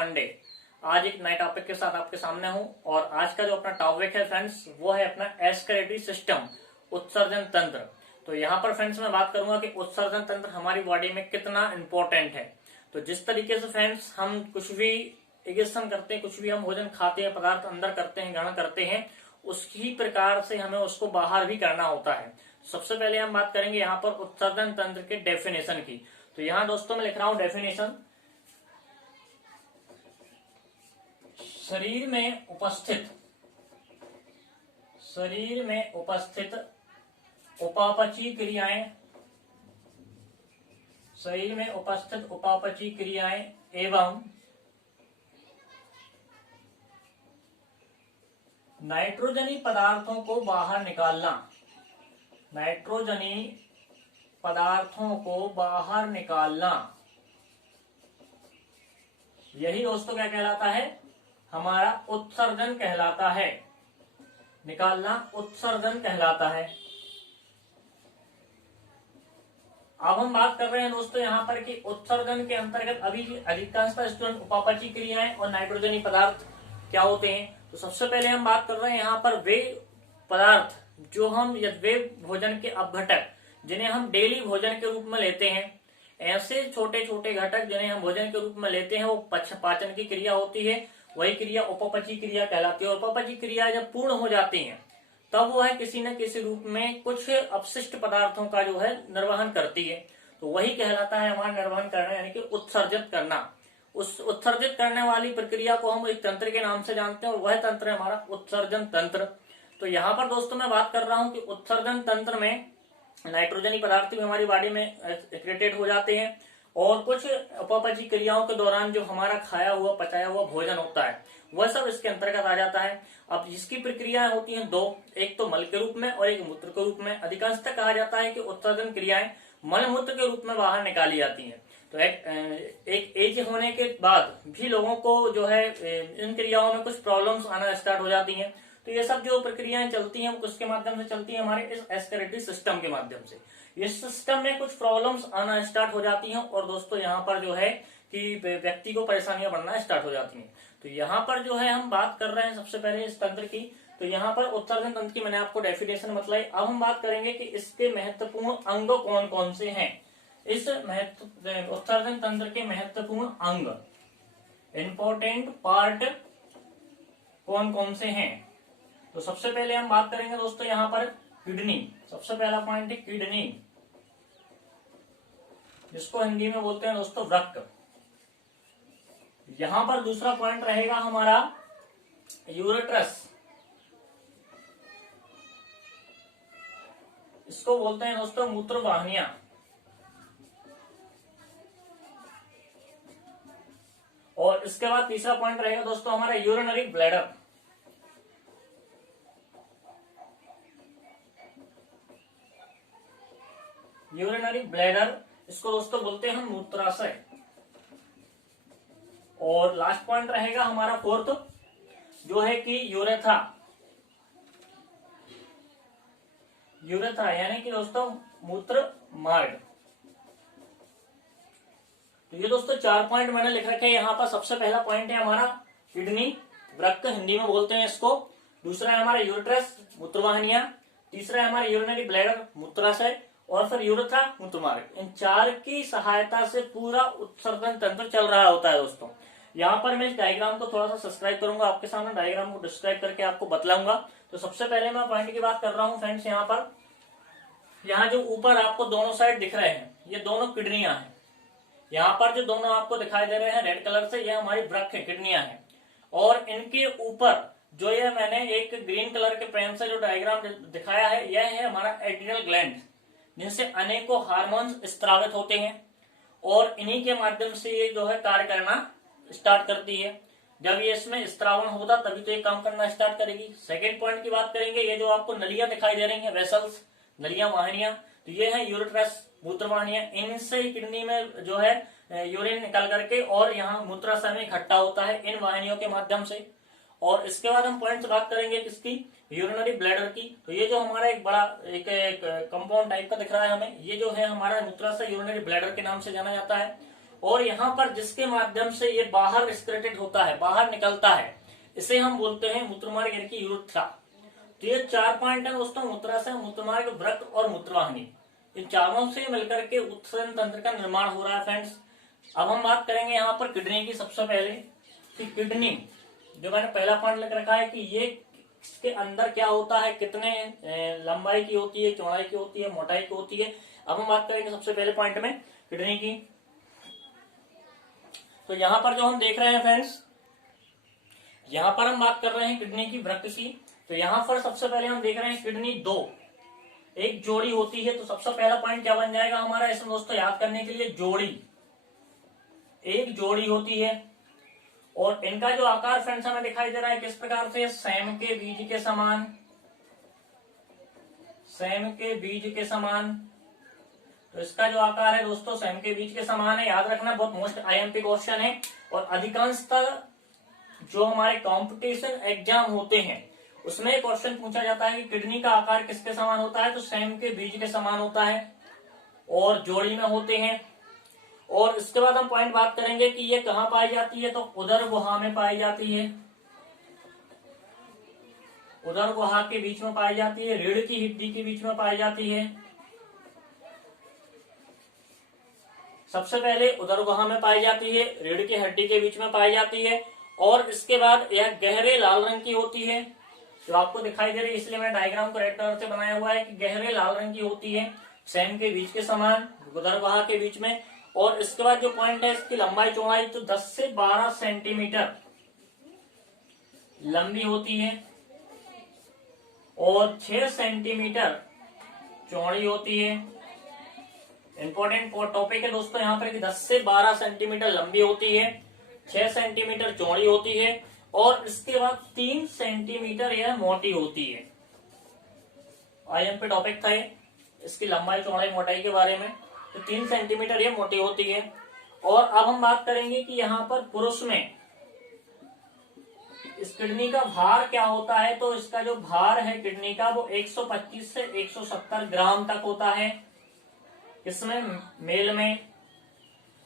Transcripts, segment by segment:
पांडे। आज एक नए टॉपिक के साथ आपके सामने हूं और आज का जो अपना टॉपिक है फ्रेंड्स वो है अपना एक्सक्रीटरी सिस्टम, उत्सर्जन तंत्र। तो यहाँ पर फ्रेंड्स मैं बात करूंगा कि उत्सर्जन तंत्र हमारी बॉडी में कितना इंपॉर्टेंट है। तो जिस तरीके से फ्रेंड्स हम कुछ भी इगेशन करते हैं, कुछ भी हम भोजन खाते हैं, पदार्थ अंदर करते हैं, ग्रहण करते हैं, उसी प्रकार से हमें उसको बाहर भी करना होता है। सबसे पहले हम बात करेंगे यहाँ पर उत्सर्जन तंत्र के डेफिनेशन की। तो यहाँ दोस्तों मैं लिख रहा हूं डेफिनेशन, शरीर में उपस्थित उपापचयी क्रियाएं, शरीर में उपस्थित उपापचयी क्रियाएं एवं नाइट्रोजनी पदार्थों को बाहर निकालना, नाइट्रोजनी पदार्थों को बाहर निकालना, यही दोस्तों क्या कहलाता है, हमारा उत्सर्जन कहलाता है। निकालना उत्सर्जन कहलाता है। अब हम बात कर रहे हैं दोस्तों यहाँ पर कि उत्सर्जन के अंतर्गत अभी अधिकांशतः स्टूडेंट उपापचयी क्रियाएं और नाइट्रोजनी पदार्थ क्या होते हैं। तो सबसे पहले हम बात कर रहे हैं यहाँ पर वे पदार्थ जो हम वे भोजन के अपघटक जिन्हें हम डेली भोजन के रूप में लेते हैं, ऐसे छोटे छोटे घटक जिन्हें हम भोजन के रूप में लेते हैं, वो पाचन की क्रिया होती है, वही क्रिया उपापचयी क्रिया कहलाती है। और उपापचयी क्रिया जब पूर्ण हो जाती है तब वो है किसी न किसी रूप में कुछ अपशिष्ट पदार्थों का जो है निर्वहन करती है। तो वही कहलाता है हमारा निर्वहन करना, यानी कि उत्सर्जित करना। उस उत्सर्जित करने वाली प्रक्रिया को हम एक तंत्र के नाम से जानते हैं और वह तंत्र है हमारा उत्सर्जन तंत्र। तो यहाँ पर दोस्तों मैं बात कर रहा हूँ कि उत्सर्जन तंत्र में नाइट्रोजनी पदार्थ भी हमारी बॉडी में एक्रेटेड हो जाते हैं और कुछ उपापचयी क्रियाओं के दौरान जो हमारा खाया हुआ पचाया हुआ भोजन होता है वह सब इसके अंतर्गत आ जाता है। अब इसकी प्रक्रियाएं होती हैं दो, एक तो मल के रूप में और एक मूत्र के रूप में। अधिकांशतः कहा जाता है कि उत्सर्जन क्रियाएं मल मूत्र के रूप में बाहर निकाली जाती हैं। तो एक एज होने के बाद भी लोगों को जो है इन क्रियाओं में कुछ प्रॉब्लम्स आना स्टार्ट हो जाती हैं। तो ये सब जो प्रक्रियाएं चलती हैं किसके माध्यम से चलती हैं, हमारे इस एक्सक्रीटरी सिस्टम के माध्यम से। इस सिस्टम में कुछ प्रॉब्लम्स आना स्टार्ट हो जाती हैं और दोस्तों यहाँ पर जो है कि व्यक्ति को परेशानियां बढ़ना स्टार्ट हो जाती हैं। तो यहाँ पर जो है हम बात कर रहे हैं सबसे पहले इस तंत्र की। तो यहाँ पर उत्सर्जन तंत्र की मैंने आपको डेफिनेशन बताई। अब हम बात करेंगे कि इसके महत्वपूर्ण अंग कौन कौन से हैं। इस उत्सर्जन तंत्र के महत्वपूर्ण अंग, इंपॉर्टेंट पार्ट कौन कौन से हैं। तो सबसे पहले हम बात करेंगे दोस्तों यहाँ पर किडनी। सबसे पहला पॉइंट है किडनी, जिसको हिंदी में बोलते हैं दोस्तों वृक्क। यहां पर दूसरा पॉइंट रहेगा हमारा यूरेट्रस, इसको बोलते हैं दोस्तों मूत्र वाहिनियां। और इसके बाद तीसरा पॉइंट रहेगा दोस्तों हमारा यूरिनरी ब्लैडर। यूरिनरी ब्लैडर, इसको दोस्तों बोलते हैं मूत्राशय। और लास्ट पॉइंट रहेगा हमारा फोर्थ, जो है कि यूरेथ्रा। यूरेथ्रा यानी कि दोस्तों मूत्र मार्ग। तो ये दोस्तों 4 पॉइंट मैंने लिख रखे हैं यहाँ पर। सबसे पहला पॉइंट है हमारा किडनी, वृक्क हिंदी में बोलते हैं इसको। दूसरा है हमारा यूरेट्रस, मूत्रवाहिनियां। तीसरा है हमारा यूरिनरी ब्लैडर, मूत्राशय। और फिर यूरेथ्रा, मूत्रमार्ग। इन 4 की सहायता से पूरा उत्सर्जन तंत्र चल रहा होता है दोस्तों। यहाँ पर मैं इस डायग्राम को थोड़ा सा सब्सक्राइब करूंगा, आपके सामने डायग्राम को डिस्क्राइब करके आपको बतलाऊंगा। तो सबसे पहले मैं पॉइंट की बात कर रहा हूँ फ्रेंड्स, यहाँ पर यहाँ जो ऊपर आपको दोनों साइड दिख रहे हैं ये दोनों किडनियां हैं। यहाँ पर जो दोनों आपको दिखाई दे रहे हैं रेड कलर से, ये हमारी वृक्क है, किडनियां हैं। और इनके ऊपर जो ये मैंने एक ग्रीन कलर के पेन से जो डायग्राम दिखाया है, यह है हमारा एड्रिनल ग्लैंड, जिनसे अनेकों हार्मोन्स स्त्रावित होते हैं और इन्हीं के माध्यम से ये जो है कार्य करना स्टार्ट करती है। जब ये इसमें स्त्रावण होगा तभी तो ये काम करना स्टार्ट करेगी। सेकेंड पॉइंट की बात करेंगे, ये जो आपको नलियां दिखाई दे रही हैं, वेसल्स, नलियां, वाहिनियां, तो ये है यूरेट्रस, मूत्रवाहिनियां। इनसे किडनी में जो है यूरिन निकल करके और यहाँ मूत्राशय में इकट्ठा होता है इन वाहिनियों के माध्यम से। और इसके बाद हम पॉइंट से बात करेंगे किसकी, यूरिनरी ब्लैडर की। तो ये जो हमारा एक बड़ा एक कंपाउंड टाइप का दिख रहा है हमें, ये जो है हमारा मूत्राशय यूरिनरी ब्लैडर के नाम से जाना जाता है। और यहाँ पर जिसके माध्यम से ये बाहर एक्सक्रेटेड होता है, बाहर निकलता है, इसे हम बोलते हैं मूत्रमार्ग यानी कि यूरेथ्रा। तो ये 4 पॉइंट है दोस्तों, मूत्राशय, मूत्रमार्ग, वृक्क और मूत्रवाहिनी। इन चारों से मिलकर के उत्सर्जन तंत्र का निर्माण हो रहा है फ्रेंड्स। अब हम बात करेंगे यहाँ पर किडनी की। सबसे पहले कि किडनी, जो मैंने पहला पॉइंट लिख रखा है कि ये इसके अंदर क्या होता है, कितने लंबाई की होती है, चौड़ाई की होती है, मोटाई की होती है। अब हम बात करेंगे सबसे पहले पॉइंट में किडनी की। तो यहाँ पर जो हम देख रहे हैं फ्रेंड्स, यहाँ पर हम बात कर रहे हैं किडनी की, वृक्क की। तो यहाँ पर सबसे पहले हम देख रहे हैं किडनी दो, एक जोड़ी होती है। तो सबसे पहला पॉइंट क्या बन जाएगा हमारा इसमें दोस्तों, याद करने के लिए, जोड़ी, एक जोड़ी होती है। और इनका जो आकार फ्रेंड्स हमें दिखाई दे रहा है किस प्रकार से, सेम के बीज के समान, सेम के बीज के समान। तो इसका जो आकार है दोस्तों सेम के बीज के समान है। याद रखना, बहुत मोस्ट आईएमपी क्वेश्चन है। और अधिकांशतः जो हमारे कंपटीशन एग्जाम होते हैं उसमें क्वेश्चन पूछा जाता है कि किडनी का आकार किसके समान होता है, तो सेम के बीज के समान होता है और जोड़ी में होते हैं। और इसके बाद हम पॉइंट बात करेंगे कि ये कहाँ पाई जाती है, तो उदर गुहा में पाई जाती है, उदर गुहा के बीच में पाई जाती है, रीढ़ की हड्डी के बीच में पाई जाती है। सबसे पहले उदर गुहा में पाई जाती है, रीढ़ की हड्डी के बीच में पाई जाती है। और इसके बाद यह गहरे लाल रंग की होती है, जो आपको दिखाई दे रही है, इसलिए मैंने डायग्राम को रेड कलर से बनाया हुआ है कि गहरे लाल रंग की होती है, सेम के बीच के समान, उदर गुहा के बीच में। और इसके बाद जो पॉइंट है, इसकी लंबाई चौड़ाई तो 10 से 12 सेंटीमीटर लंबी होती है और 6 सेंटीमीटर चौड़ी होती है। इंपॉर्टेंट टॉपिक है दोस्तों यहाँ पर कि 10 से 12 सेंटीमीटर लंबी होती है, 6 सेंटीमीटर चौड़ी होती है और इसके बाद 3 सेंटीमीटर यह मोटी होती है। आईएमपी टॉपिक था ये, इसकी लंबाई चौड़ाई मोटाई के बारे में। तो 3 सेंटीमीटर ये मोटी होती है। और अब हम बात करेंगे कि यहाँ पर पुरुष में इस किडनी का भार क्या होता है। तो इसका जो भार है किडनी का वो 125 से 170 ग्राम तक होता है, इसमें मेल में।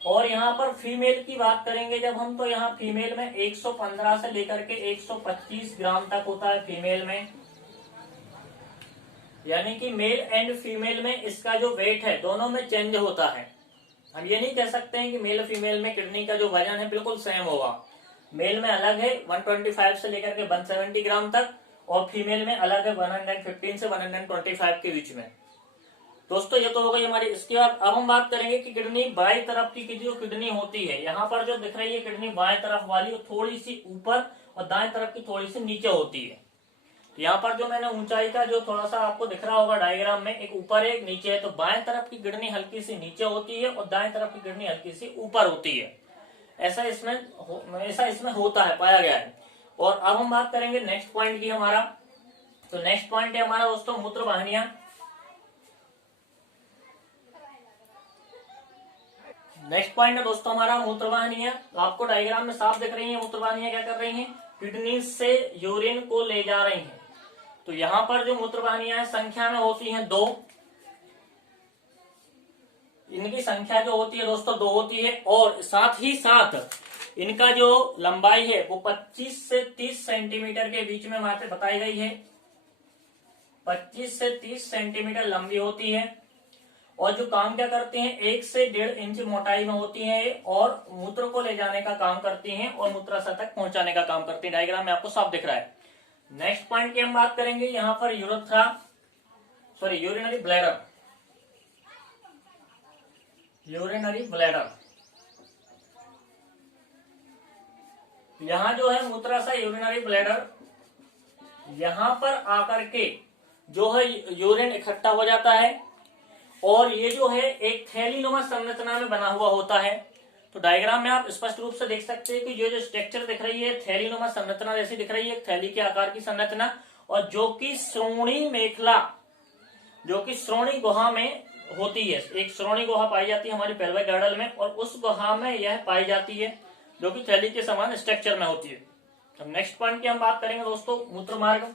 और यहाँ पर फीमेल की बात करेंगे जब हम, तो यहाँ फीमेल में 115 से लेकर के 125 ग्राम तक होता है फीमेल में। यानी कि मेल एंड फीमेल में इसका जो वेट है दोनों में चेंज होता है। हम ये नहीं कह सकते हैं कि मेल फीमेल में किडनी का जो वजन है बिल्कुल सेम होगा। मेल में अलग है 125 से लेकर के 170 ग्राम तक और फीमेल में अलग है 115 से 125 के बीच में। दोस्तों ये तो हो गई हमारी। इसके बाद अब हम बात करेंगे कि किडनी बाई तरफ की जो किडनी होती है, यहाँ पर जो दिख रही है किडनी बाएं तरफ वाली, थोड़ी सी ऊपर और दाएं तरफ की थोड़ी सी नीचे होती है। तो यहाँ पर जो मैंने ऊंचाई का जो थोड़ा सा आपको दिख रहा होगा डायग्राम में, एक ऊपर है एक नीचे है। तो बाएं तरफ की किडनी हल्की सी नीचे होती है और दाएं तरफ की किडनी हल्की सी ऊपर होती है। ऐसा इसमें होता है, पाया गया है। और अब हम बात करेंगे नेक्स्ट पॉइंट की हमारा। तो नेक्स्ट पॉइंट है हमारा दोस्तों मूत्र वाहिनियां। नेक्स्ट पॉइंट है दोस्तों हमारा मूत्रवाहिनियां। आपको डायग्राम में साफ दिख रही है मूत्रवाहिनियां क्या कर रही हैं, किडनी से यूरिन को ले जा रही हैं। तो यहाँ पर जो मूत्रवाहिनियां संख्या में होती हैं 2, इनकी संख्या जो होती है दोस्तों 2 होती है। और साथ ही साथ इनका जो लंबाई है वो 25 से 30 सेंटीमीटर के बीच में वहां पे बताई गई है। 25 से 30 सेंटीमीटर लंबी होती है और जो काम क्या करते हैं, 1 से 1.5 इंच मोटाई में होती है और मूत्र को ले जाने का काम करती हैं और मूत्राशय तक पहुंचाने का काम करती है। डायग्राम में आपको साफ दिख रहा है। नेक्स्ट पॉइंट की हम बात करेंगे यहाँ पर यूरिनरी ब्लैडर। यूरिनरी ब्लैडर यहाँ जो है मूत्राशय यूरिनरी ब्लैडर, यहाँ पर आकर के जो है यूरिन इकट्ठा हो जाता है और ये जो है एक थैलीनुमा संरचना में बना हुआ होता है। तो डायग्राम में आप स्पष्ट रूप से देख सकते हैं कि ये जो स्ट्रक्चर दिख रही है थैलीनुमा संरचना जैसी दिख रही है, थैली के आकार की संरचना, और जो कि श्रोणी मेखला, जो कि श्रोणी गुहा में होती है। एक श्रोणी गुहा पाई जाती है हमारी पेल्विक गर्डल में और उस गुहा में यह पाई जाती है जो कि थैली के समान स्ट्रक्चर में होती है। तो नेक्स्ट पॉइंट की हम बात करेंगे दोस्तों मूत्र मार्ग।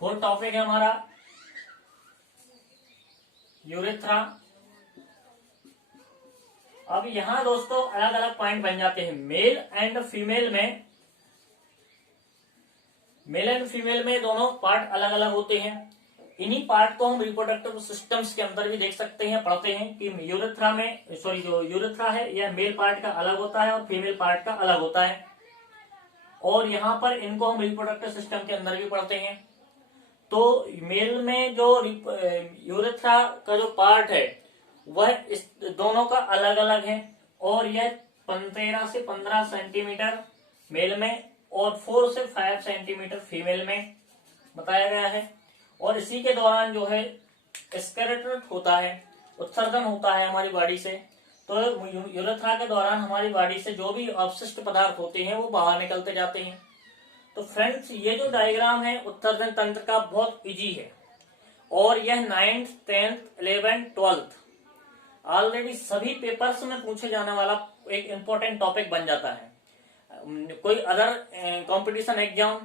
फोर्थ टॉपिक है हमारा यूरेथ्रा। अब यहाँ दोस्तों अलग अलग पॉइंट बन जाते हैं। मेल एंड फीमेल में दोनों पार्ट अलग अलग होते हैं। इन्हीं पार्ट को हम रिप्रोडक्टिव सिस्टम्स के अंदर भी देख सकते हैं, पढ़ते हैं कि यूरेथ्रा में जो यूरेथ्रा है यह मेल पार्ट का अलग होता है और फीमेल पार्ट का अलग होता है। और यहाँ पर इनको हम रिप्रोडक्टिव सिस्टम के अंदर भी पढ़ते हैं। तो मेल में जो यूरेथ्रा का जो पार्ट है वह इस दोनों का अलग अलग है और यह 13 से 15 सेंटीमीटर मेल में और 4 से 5 सेंटीमीटर फीमेल में बताया गया है। और इसी के दौरान जो है स्केलेटन होता है, उत्सर्जन होता है हमारी बॉडी से। तो यूरेथ्रा के दौरान हमारी बॉडी से जो भी अवशिष्ट पदार्थ होते हैं वो बाहर निकलते जाते हैं। तो फ्रेंड्स ये जो डायग्राम है उत्सर्जन तंत्र का बहुत इजी है और यह 9th 10th 11th 12th already सभी पेपर्स में पूछे जाने वाला एक इम्पोर्टेंट टॉपिक बन जाता है। कोई अदर कंपटीशन एग्जाम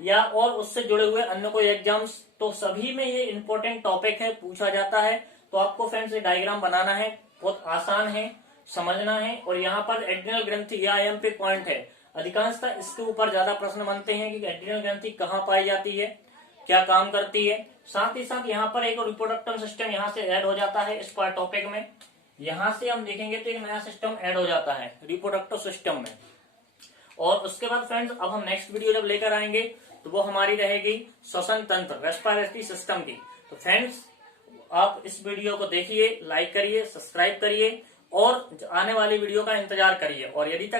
या और उससे जुड़े हुए अन्य कोई एग्जाम्स, तो सभी में ये इम्पोर्टेंट टॉपिक है, पूछा जाता है। तो आपको फ्रेंड्स ये डायग्राम बनाना है, बहुत आसान है, समझना है। और यहाँ पर एड्रिनल ग्रंथि या एमपी पॉइंट है, अधिकांशतः इसके ऊपर ज्यादा प्रश्न बनते हैं कि एड्रिनल ग्रंथि कहाँ पाई जाती है, क्या काम करती है। साथ ही साथ यहाँ पर एक रिप्रोडक्टिव सिस्टम यहाँ से ऐड हो जाता है इस पार्ट टॉपिक में। यहाँ से हम देखेंगे तो एक नया सिस्टम ऐड हो जाता है रिप्रोडक्टिव सिस्टम में। और उसके बाद फ्रेंड्स अब हम नेक्स्ट वीडियो जब लेकर आएंगे तो वो हमारी रहेगी श्वसन तंत्र, रेस्पिरेटरी सिस्टम की। तो फ्रेंड्स आप इस वीडियो को देखिए, लाइक करिए, सब्सक्राइब करिए और आने वाली वीडियो का इंतजार करिए। और यदि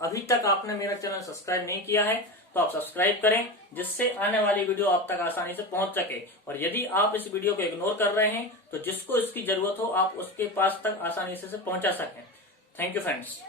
अभी तक आपने मेरा चैनल सब्सक्राइब नहीं किया है तो आप सब्सक्राइब करें, जिससे आने वाली वीडियो आप तक आसानी से पहुंच सके। और यदि आप इस वीडियो को इग्नोर कर रहे हैं तो जिसको इसकी जरूरत हो आप उसके पास तक आसानी से पहुंचा सकें। Thank you friends.